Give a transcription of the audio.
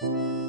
you